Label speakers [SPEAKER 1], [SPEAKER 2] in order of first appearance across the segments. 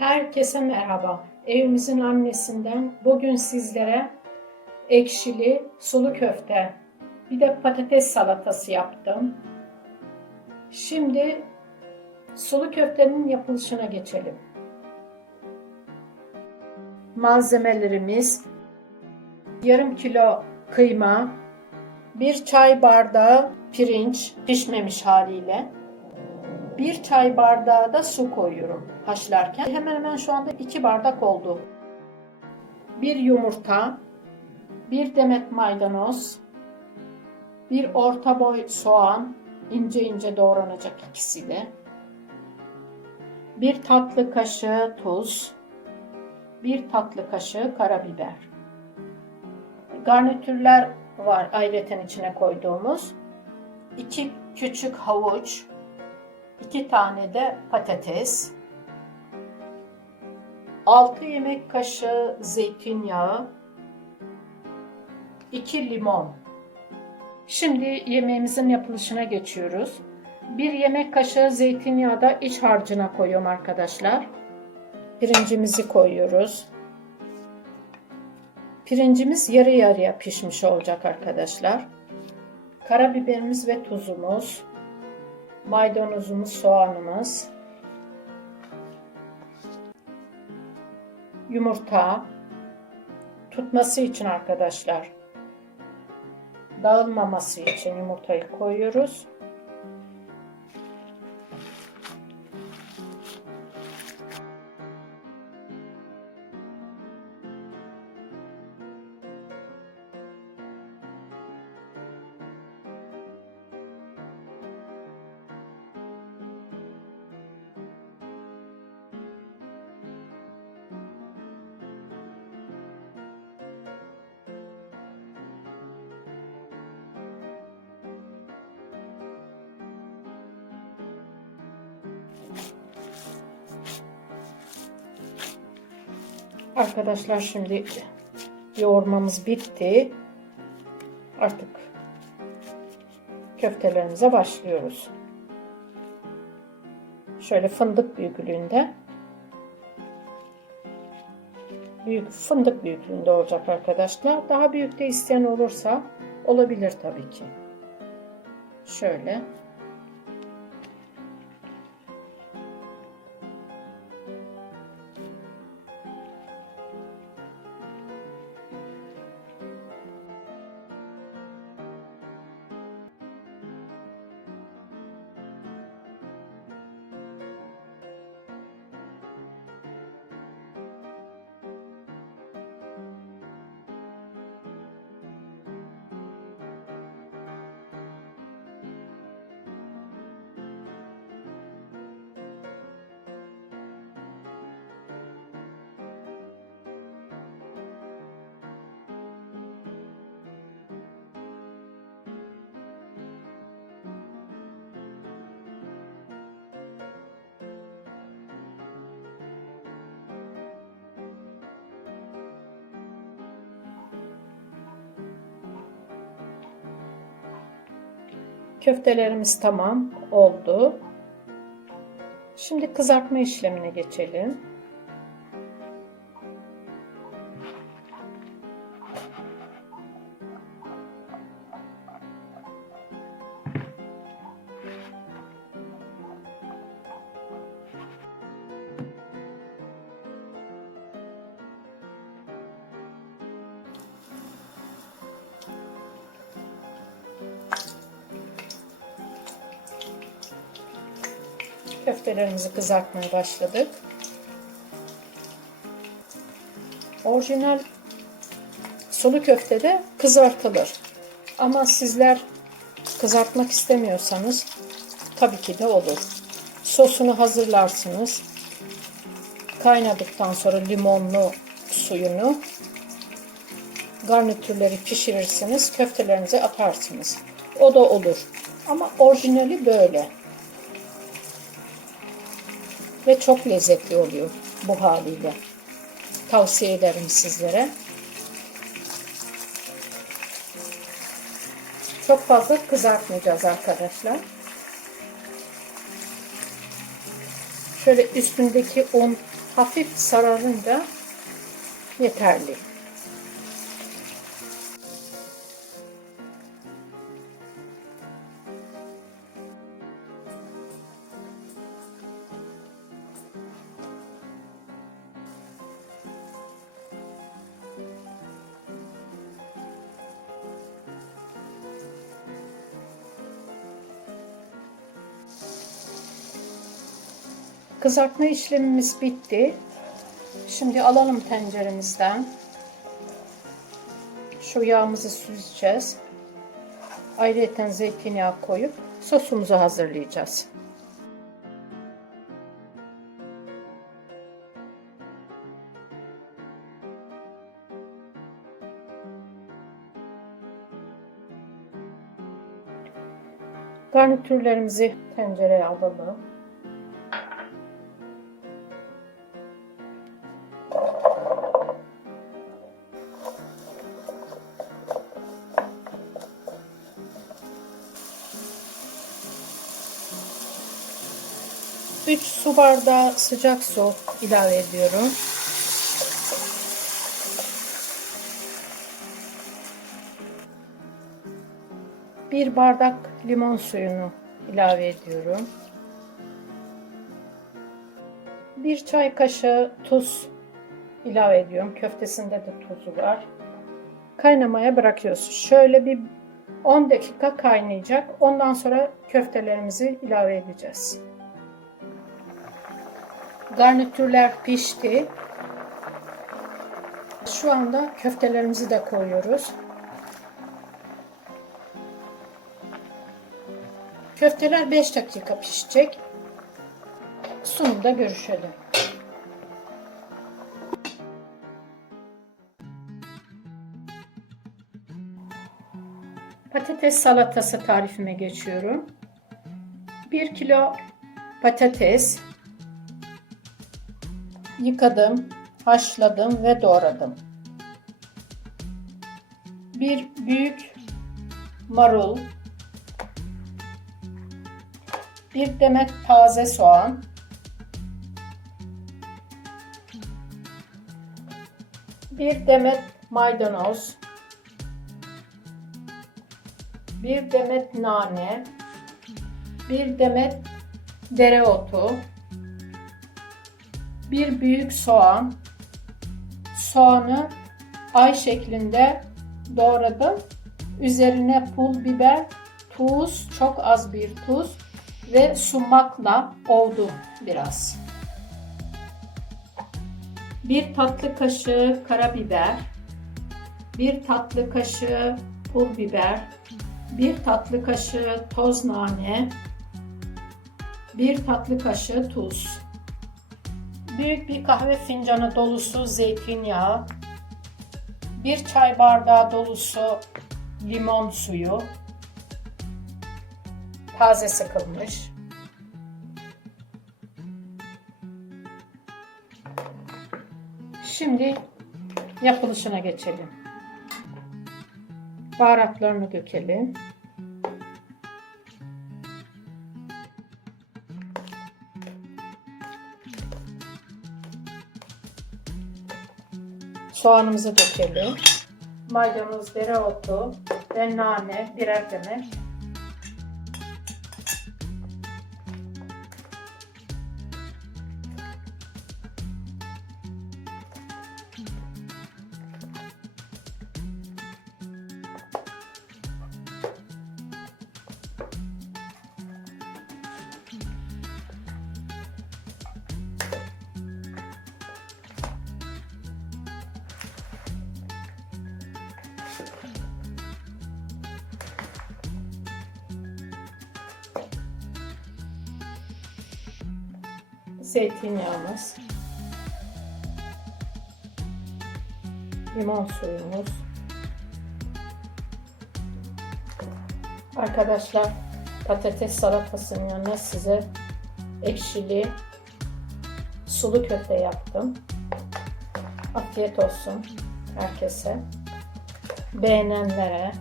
[SPEAKER 1] Herkese merhaba. Evimizin annesinden bugün sizlere ekşili sulu köfte, bir de patates salatası yaptım. Şimdi sulu köftenin yapılışına geçelim. Malzemelerimiz yarım kilo kıyma, bir çay bardağı pirinç pişmemiş haliyle, bir çay bardağı da su koyuyorum haşlarken. Hemen hemen şu anda iki bardak oldu. Bir yumurta, bir demet maydanoz, bir orta boy soğan, ince ince doğranacak ikisi de. Bir tatlı kaşığı tuz, bir tatlı kaşığı karabiber. Garnitürler var ayrıca içine koyduğumuz. iki küçük havuç, 2 tane de patates, 6 yemek kaşığı zeytinyağı, 2 limon. Şimdi yemeğimizin yapılışına geçiyoruz. 1 yemek kaşığı zeytinyağı da iç harcına koyuyorum arkadaşlar. Pirincimizi koyuyoruz. Pirincimiz yarı yarıya pişmiş olacak arkadaşlar. Karabiberimiz ve tuzumuz maydanozumuz, soğanımız, yumurta, tutması için arkadaşlar, dağılmaması için yumurtayı koyuyoruz. Arkadaşlar şimdi yoğurmamız bitti. Artık köftelerimize başlıyoruz. Şöyle fındık büyüklüğünde. Büyük fındık büyüklüğünde olacak arkadaşlar. Daha büyük de isteyen olursa olabilir tabii ki. Şöyle. Köftelerimiz tamam oldu. Şimdi kızartma işlemine geçelim. Köftelerimizi kızartmaya başladık. Orijinal sulu köfte de kızartılır. Ama sizler kızartmak istemiyorsanız tabii ki de olur. Sosunu hazırlarsınız. Kaynadıktan sonra limonlu suyunu garnitürleri pişirirsiniz. Köftelerinize atarsınız. O da olur. Ama orijinali böyle ve çok lezzetli oluyor bu haliyle. Tavsiye ederim sizlere. Çok fazla kızartmayacağız arkadaşlar. Şöyle üstündeki un hafif sararınca yeterli. Kızartma işlemimiz bitti. Şimdi alalım tenceremizden. Şu yağımızı süzeceğiz. Ayrıca zeytinyağı koyup sosumuzu hazırlayacağız. Garnitürlerimizi tencereye alalım. Üç su bardağı sıcak su ilave ediyorum. Bir bardak limon suyunu ilave ediyorum. Bir çay kaşığı tuz ilave ediyorum. Köftesinde de tuzu var. Kaynamaya bırakıyoruz. Şöyle bir 10 dakika kaynayacak. Ondan sonra köftelerimizi ilave edeceğiz. Garnitürler pişti. Şu anda köftelerimizi de koyuyoruz. Köfteler 5 dakika pişecek. Sunumda görüşelim. Patates salatası tarifime geçiyorum. 1 kilo patates yıkadım, haşladım ve doğradım. Bir büyük marul, bir demet taze soğan, bir demet maydanoz, bir demet nane, bir demet dereotu, bir büyük soğan, soğanı ay şeklinde doğradım. Üzerine pul biber, tuz, çok az bir tuz ve sumakla ovdum biraz. Bir tatlı kaşığı karabiber, bir tatlı kaşığı pul biber, bir tatlı kaşığı toz nane, bir tatlı kaşığı tuz. Büyük bir kahve fincanı dolusu zeytinyağı, bir çay bardağı dolusu limon suyu, taze sıkılmış. Şimdi yapılışına geçelim. Baharatlarını dökelim. Soğanımızı dökelim. Maydanoz, dereotu ve nane birer demet. Zeytinyağımız, limon suyumuz. Arkadaşlar patates salatasının yanına size ekşili sulu köfte yaptım. Afiyet olsun herkese. Beğenenlere,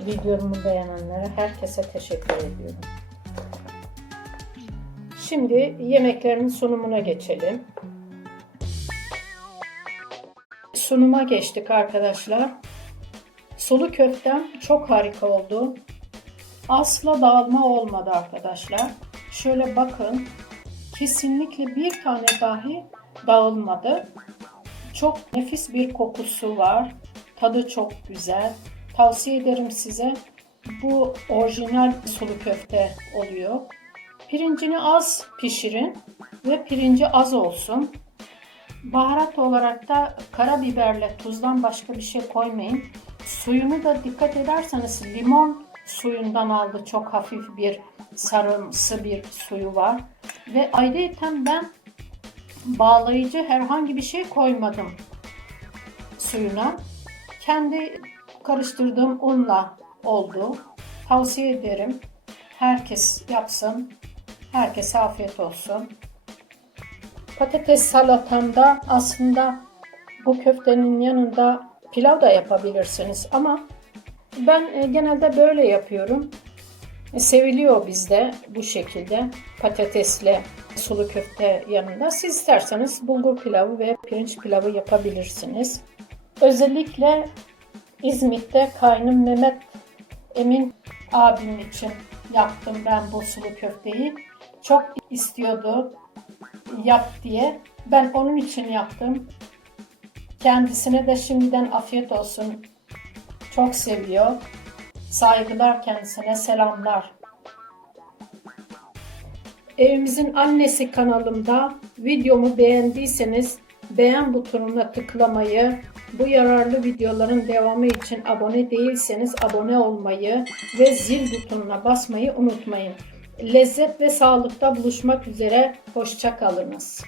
[SPEAKER 1] videomu beğenenlere herkese teşekkür ediyorum. Şimdi yemeklerin sunumuna geçelim. Sunuma geçtik arkadaşlar. Sulu köftem çok harika oldu. Asla dağılma olmadı arkadaşlar. Şöyle bakın. Kesinlikle bir tane dahi dağılmadı. Çok nefis bir kokusu var. Tadı çok güzel. Tavsiye ederim size. Bu orijinal sulu köfte oluyor. Pirincini az pişirin ve pirinci az olsun. Baharat olarak da karabiberle tuzdan başka bir şey koymayın. Suyunu da dikkat ederseniz limon suyundan aldı. Çok hafif bir sarımsı bir suyu var. Ve ayrıyeten ben bağlayıcı herhangi bir şey koymadım suyuna. Kendi karıştırdığım unla oldu. Tavsiye ederim. Herkes yapsın. Herkese afiyet olsun. Patates salatamda aslında bu köftenin yanında pilav da yapabilirsiniz ama ben e, genelde böyle yapıyorum. E, Seviliyor bizde bu şekilde patatesle sulu köfte yanında. Siz isterseniz bulgur pilavı ve pirinç pilavı yapabilirsiniz. Özellikle İzmit'te kaynım Mehmet Emin abim için yaptım ben bu sulu köfteyi. Çok istiyordu yap diye. Ben onun için yaptım. Kendisine de şimdiden afiyet olsun. Çok seviyor. Saygılar kendisine, selamlar. Evimizin annesi kanalımda videomu beğendiyseniz beğen butonuna tıklamayı, bu yararlı videoların devamı için abone değilseniz abone olmayı ve zil butonuna basmayı unutmayın. Lezzet ve sağlıkta buluşmak üzere, hoşça kalınız.